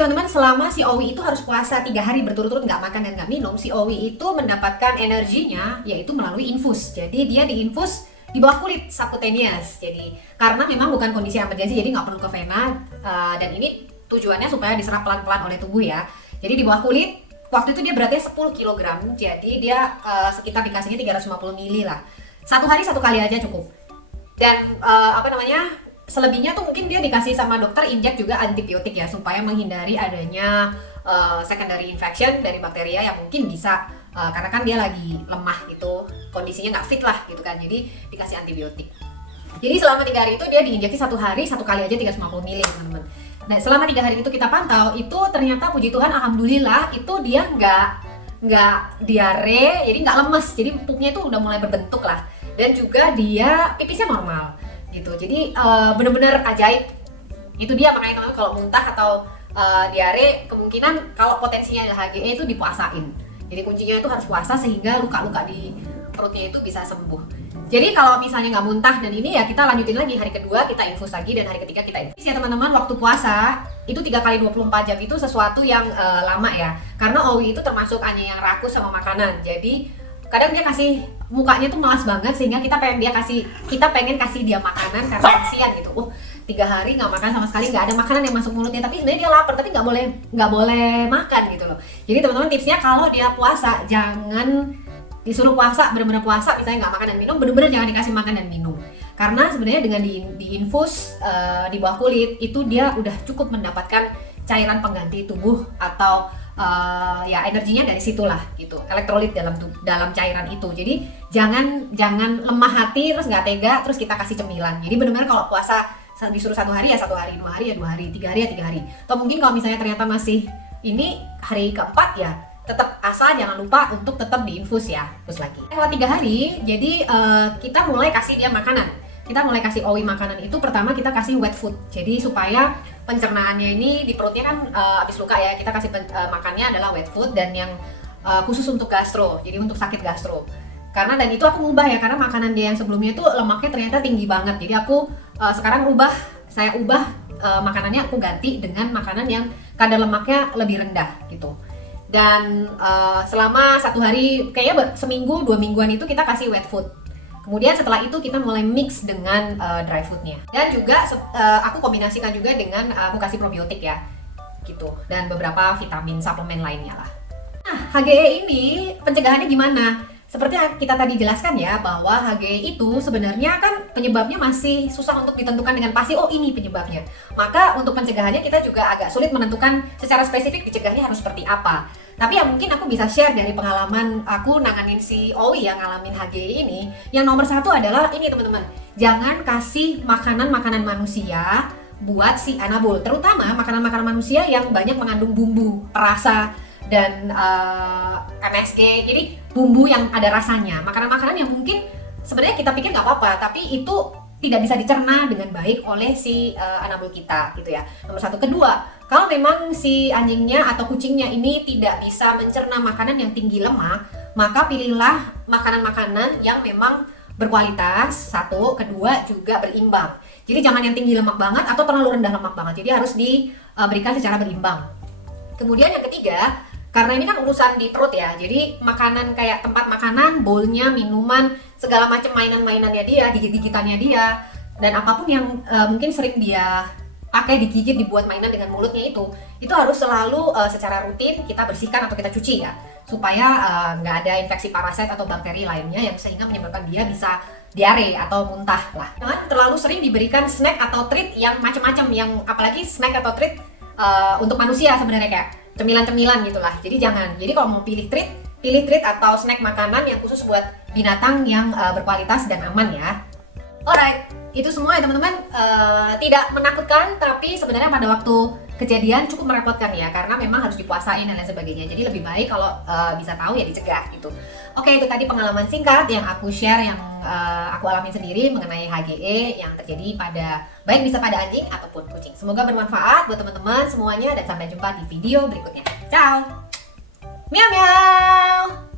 Teman-teman, selama si Owi itu harus puasa 3 hari berturut-turut nggak makan dan nggak minum, si Owi itu mendapatkan energinya yaitu melalui infus. Jadi dia diinfus di bawah kulit subcutaneous. Jadi karena memang bukan kondisi emergensi, jadi nggak perlu ke vena, dan ini tujuannya supaya diserap pelan-pelan oleh tubuh ya. Jadi di bawah kulit, waktu itu dia beratnya 10 kg, jadi dia sekitar dikasihnya 350 ml lah. Satu hari satu kali aja cukup. Dan selebihnya tuh mungkin dia dikasih sama dokter injek juga antibiotik ya, supaya menghindari adanya secondary infection dari bakteria yang mungkin bisa karena kan dia lagi lemah gitu, kondisinya nggak fit lah gitu kan, jadi dikasih antibiotik. Jadi selama 3 hari itu dia diinjeksi satu hari satu kali aja 350 ml teman-teman. Nah selama 3 hari itu kita pantau, itu ternyata puji Tuhan alhamdulillah itu dia nggak diare, jadi nggak lemes, jadi pupnya itu udah mulai berbentuk lah, dan juga dia pipisnya normal gitu. Jadi bener-bener ajaib. Itu dia, makanya teman-teman kalau muntah atau diare, kemungkinan kalau potensinya HGE itu dipuasain. Jadi kuncinya itu harus puasa sehingga luka-luka di perutnya itu bisa sembuh. Jadi kalau misalnya nggak muntah dan ini ya kita lanjutin lagi, hari kedua kita infus lagi dan hari ketiga kita infus ya teman-teman. Waktu puasa itu 3 kali 24 jam itu sesuatu yang lama ya, karena Owi itu termasuk anjing yang rakus sama makanan. Jadi kadang dia kasih mukanya tuh malas banget, sehingga kita pengen kasih dia makanan karena kasihan gitu. 3 hari nggak makan sama sekali, nggak ada makanan yang masuk mulutnya, tapi sebenarnya dia lapar tapi nggak boleh makan gitu loh. Jadi teman-teman, tipsnya kalau dia puasa jangan disuruh puasa, bener-bener puasa misalnya nggak makan dan minum, bener-bener jangan dikasih makan dan minum, karena sebenarnya dengan diinfus di bawah kulit itu dia udah cukup mendapatkan cairan pengganti tubuh atau ya energinya dari situlah gitu, elektrolit dalam cairan itu. Jadi jangan lemah hati terus nggak tega terus kita kasih cemilan. Jadi benar-benar kalau puasa disuruh 1 hari ya 1 hari, 2 hari ya 2 hari, 3 hari ya 3 hari. Atau mungkin kalau misalnya ternyata masih ini hari keempat ya tetap asal jangan lupa untuk tetap diinfus ya, terus lagi. Setelah 3 hari, jadi kita mulai kasih dia makanan. Kita mulai kasih Owi makanan itu pertama kita kasih wet food. Jadi supaya pencernaannya ini di perutnya kan habis luka ya, kita kasih makannya adalah wet food, dan yang khusus untuk gastro, jadi untuk sakit gastro. Karena dan itu aku ngubah ya, karena makanan dia yang sebelumnya itu lemaknya ternyata tinggi banget. Jadi aku sekarang saya ubah makanannya, aku ganti dengan makanan yang kadar lemaknya lebih rendah gitu. Dan selama 1 hari, kayaknya seminggu 2 mingguan itu kita kasih wet food. Kemudian setelah itu kita mulai mix dengan dry foodnya, dan juga aku kombinasikan juga dengan aku kasih probiotik ya gitu, dan beberapa vitamin suplemen lainnya lah. Nah HGE ini pencegahannya gimana? Seperti yang kita tadi jelaskan ya, bahwa HGE itu sebenarnya kan penyebabnya masih susah untuk ditentukan dengan pasti, oh ini penyebabnya. Maka untuk pencegahannya kita juga agak sulit menentukan secara spesifik dicegahnya harus seperti apa. Tapi ya mungkin aku bisa share dari pengalaman aku nanganin si Owi yang ngalamin HGE ini. Yang nomor 1 adalah ini teman-teman, jangan kasih makanan-makanan manusia buat si anabul, terutama makanan-makanan manusia yang banyak mengandung bumbu perasa dan MSG, jadi bumbu yang ada rasanya. Makanan-makanan yang mungkin sebenarnya kita pikir nggak apa-apa, tapi itu tidak bisa dicerna dengan baik oleh si anabul kita gitu ya. Nomor 1. Kedua, kalau memang si anjingnya atau kucingnya ini tidak bisa mencerna makanan yang tinggi lemak, maka pilihlah makanan-makanan yang memang berkualitas. 1, kedua juga berimbang. Jadi jangan yang tinggi lemak banget atau terlalu rendah lemak banget. Jadi harus diberikan secara berimbang. Kemudian yang ketiga, karena ini kan urusan di perut ya, jadi makanan kayak tempat makanan, bowlnya, minuman, segala macam mainan-mainannya dia, gigit-gigitannya dia, dan apapun yang mungkin sering dia pakai digigit, dibuat mainan dengan mulutnya itu harus selalu secara rutin kita bersihkan atau kita cuci ya, supaya nggak ada infeksi parasit atau bakteri lainnya yang sehingga menyebabkan dia bisa diare atau muntah lah. Jangan terlalu sering diberikan snack atau treat yang macam-macam, yang apalagi snack atau treat untuk manusia sebenarnya kayak cemilan-cemilan gitulah. Jadi jangan. Jadi kalau mau pilih treat atau snack makanan yang khusus buat binatang yang berkualitas dan aman ya. Alright, itu semua ya teman-teman, tidak menakutkan, tapi sebenarnya pada waktu kejadian cukup merepotkan ya, karena memang harus dipuasain dan lain sebagainya. Jadi lebih baik kalau bisa tahu ya dicegah gitu. Oke, itu tadi pengalaman singkat yang aku share, yang aku alami sendiri mengenai HGE yang terjadi baik bisa pada anjing ataupun kucing. Semoga bermanfaat buat teman-teman semuanya, dan sampai jumpa di video berikutnya. Ciao. Miau miau.